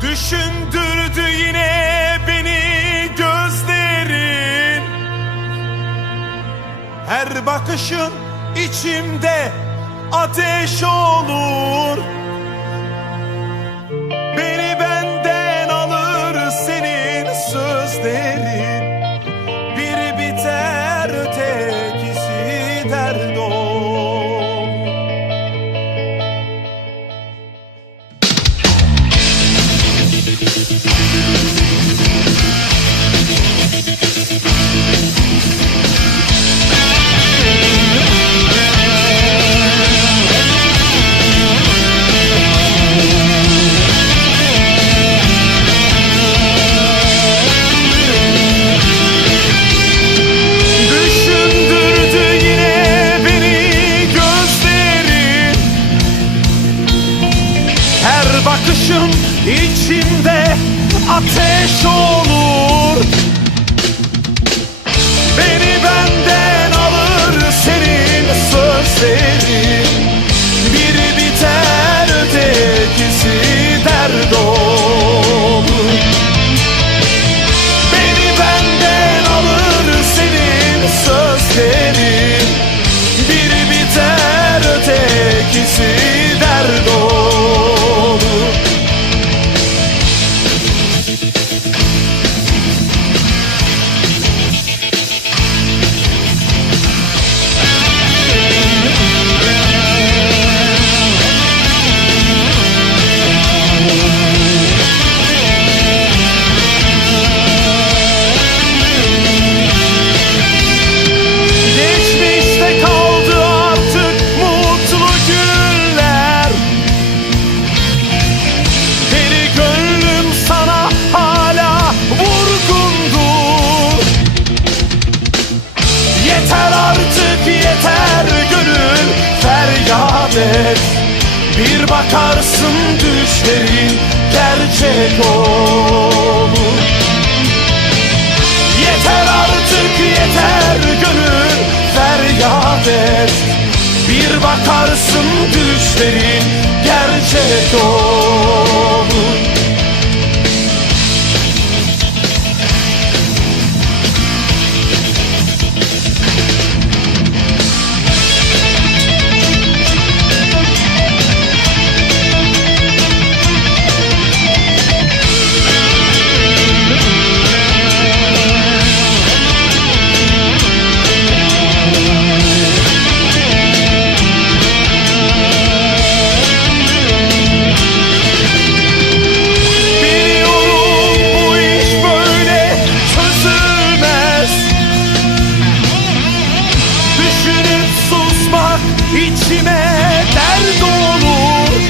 Düşündürdü yine beni gözlerin. Her bakışın içimde ateş olur içimde ateş olur Bakarsın düşlerin gerçek olur. Yeter artık yeter gönül feryat et. Bir bakarsın düşlerin gerçek olur içime dert olur.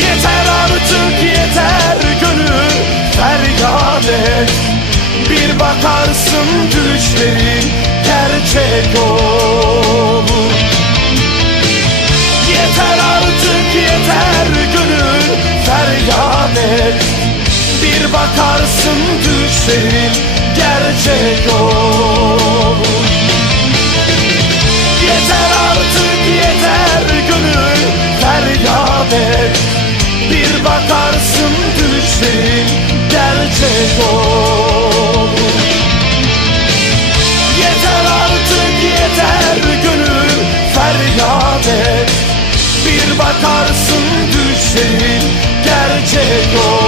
Yeter artık yeter gönül. Feryat et. Bir bakarsın düşlerin gerçek olur. Yeter artık yeter gönül. Feryat et. Bir bakarsın düşlerin gerçek olur Bir